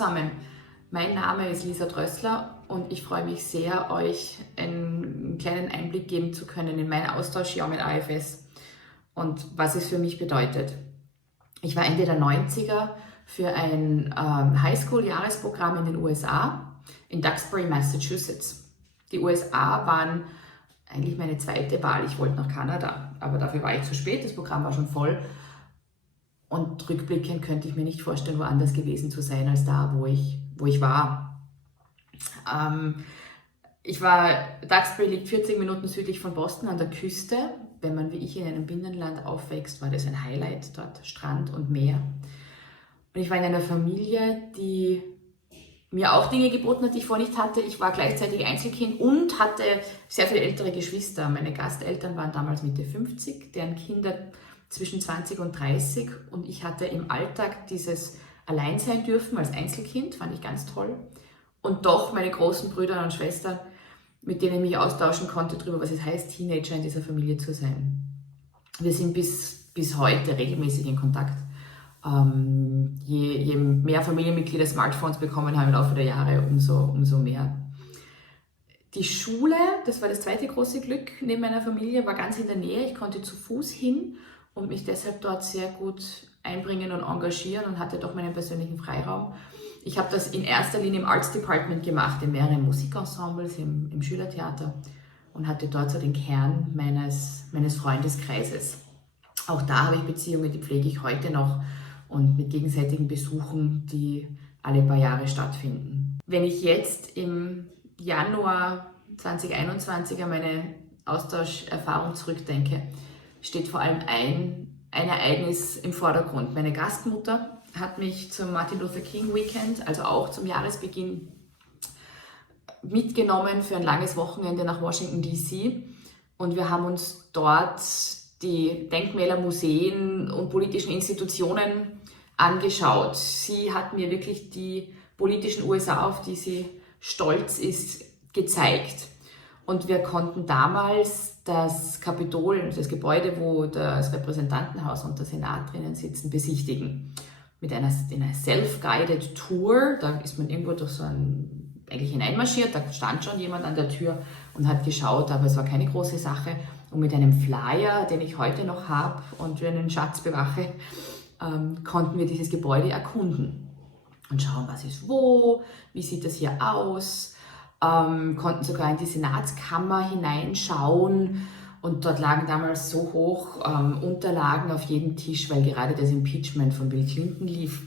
zusammen, mein Name ist Lisa Drössler und ich freue mich sehr, euch einen kleinen Einblick geben zu können in mein Austauschjahr mit AFS und was es für mich bedeutet. Ich war Ende der 90er für ein Highschool-Jahresprogramm in den USA, in Duxbury, Massachusetts. Die USA waren eigentlich meine zweite Wahl. Ich wollte nach Kanada, aber dafür war ich zu spät, das Programm war schon voll. Und rückblickend könnte ich mir nicht vorstellen, woanders gewesen zu sein, als da, wo ich war. Duxbury liegt 40 Minuten südlich von Boston an der Küste. Wenn man wie ich in einem Binnenland aufwächst, war das ein Highlight dort, Strand und Meer. Und ich war in einer Familie, die mir auch Dinge geboten hat, die ich vorher nicht hatte. Ich war gleichzeitig Einzelkind und hatte sehr viele ältere Geschwister. Meine Gasteltern waren damals Mitte 50, deren Kinder zwischen 20 und 30. Und ich hatte im Alltag dieses Alleinsein dürfen als Einzelkind, fand ich ganz toll. Und doch meine großen Brüder und Schwestern, mit denen ich mich austauschen konnte darüber, was es heißt, Teenager in dieser Familie zu sein. Wir sind bis heute regelmäßig in Kontakt. Je mehr Familienmitglieder Smartphones bekommen haben im Laufe der Jahre, umso mehr. Die Schule, das war das zweite große Glück neben meiner Familie, war ganz in der Nähe. Ich konnte zu Fuß hin und mich deshalb dort sehr gut einbringen und engagieren und hatte doch meinen persönlichen Freiraum. Ich habe das in erster Linie im Arts Department gemacht, in mehreren Musikensembles, im Schülertheater und hatte dort so den Kern meines Freundeskreises. Auch da habe ich Beziehungen, die pflege ich heute noch und mit gegenseitigen Besuchen, die alle paar Jahre stattfinden. Wenn ich jetzt im Januar 2021 an meine Austauscherfahrung zurückdenke, steht vor allem ein Ereignis im Vordergrund. Meine Gastmutter hat mich zum Martin Luther King Weekend, also auch zum Jahresbeginn, mitgenommen für ein langes Wochenende nach Washington DC und wir haben uns dort die Denkmäler, Museen und politischen Institutionen angeschaut. Sie hat mir wirklich die politischen USA, auf die sie stolz ist, gezeigt. Und wir konnten damals das Kapitol, das Gebäude, wo das Repräsentantenhaus und der Senat drinnen sitzen, besichtigen. Mit einer self-guided Tour, da ist man irgendwo durch so eigentlich hineinmarschiert, da stand schon jemand an der Tür und hat geschaut, aber es war keine große Sache. Und mit einem Flyer, den ich heute noch habe und für einen Schatz bewache, konnten wir dieses Gebäude erkunden und schauen, was ist wo, wie sieht das hier aus, konnten sogar in die Senatskammer hineinschauen und dort lagen damals so hoch Unterlagen auf jedem Tisch, weil gerade das Impeachment von Bill Clinton lief.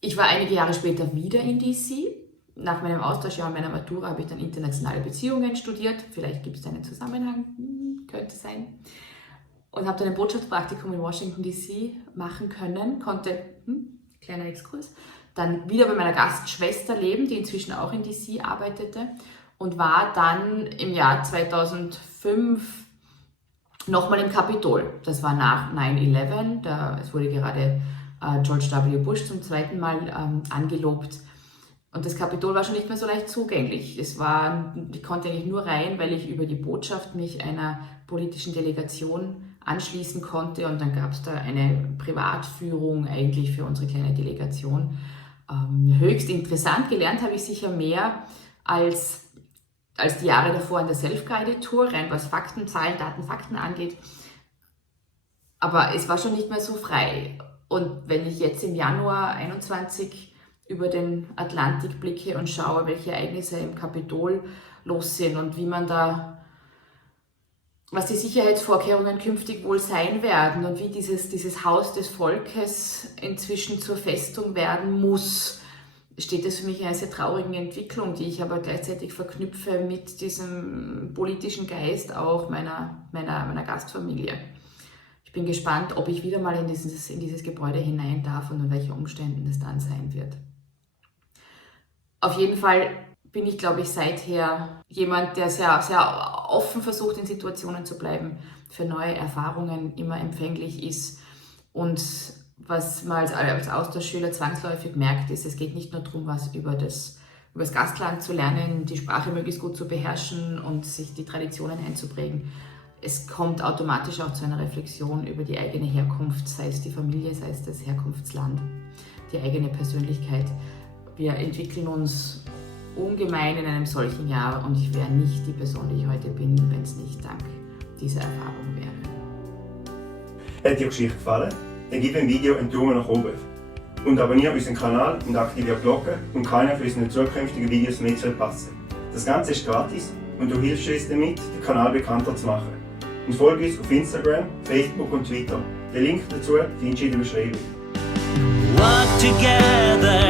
Ich war einige Jahre später wieder in DC. Nach meinem Austauschjahr und meiner Matura habe ich dann internationale Beziehungen studiert. Vielleicht gibt es da einen Zusammenhang, könnte sein. Und habe dann ein Botschaftspraktikum in Washington DC machen können, konnte, kleiner Exkurs, dann wieder bei meiner Gastschwester leben, die inzwischen auch in DC arbeitete und war dann im Jahr 2005 nochmal im Kapitol. Das war nach 9/11, es wurde gerade George W. Bush zum zweiten Mal angelobt. Und das Kapitol war schon nicht mehr so leicht zugänglich. Ich konnte eigentlich nur rein, weil ich über die Botschaft mich einer politischen Delegation anschließen konnte. Und dann gab es da eine Privatführung eigentlich für unsere kleine Delegation. Höchst interessant. Gelernt habe ich sicher mehr als die Jahre davor an der Self-Guided-Tour, rein was Fakten, Zahlen, Daten, Fakten angeht. Aber es war schon nicht mehr so frei. Und wenn ich jetzt im Januar 21 über den Atlantik blicke und schaue, welche Ereignisse im Kapitol los sind und was die Sicherheitsvorkehrungen künftig wohl sein werden und wie dieses Haus des Volkes inzwischen zur Festung werden muss, steht das für mich in einer sehr traurigen Entwicklung, die ich aber gleichzeitig verknüpfe mit diesem politischen Geist auch meiner Gastfamilie. Ich bin gespannt, ob ich wieder mal in dieses Gebäude hinein darf und unter welchen Umständen es dann sein wird. Auf jeden Fall bin ich, glaube ich, seither jemand, der sehr, sehr offen versucht, in Situationen zu bleiben, für neue Erfahrungen immer empfänglich ist. Und was man als Austauschschüler zwangsläufig merkt, ist, es geht nicht nur darum, was über das Gastland zu lernen, die Sprache möglichst gut zu beherrschen und sich die Traditionen einzuprägen. Es kommt automatisch auch zu einer Reflexion über die eigene Herkunft, sei es die Familie, sei es das Herkunftsland. die eigene Persönlichkeit. Wir entwickeln uns ungemein in einem solchen Jahr und ich wäre nicht die Person, die ich heute bin, wenn es nicht dank dieser Erfahrung wäre. Hat dir die Geschichte gefallen? Dann gib dem Video einen Daumen nach oben. Und abonniere unseren Kanal und aktiviere die Glocke, um keiner von unseren zukünftigen Videos mehr zu verpassen. Das Ganze ist gratis und du hilfst uns damit, den Kanal bekannter zu machen. Und folge uns auf Instagram, Facebook und Twitter. Den Link dazu findest du in der Beschreibung. Walk together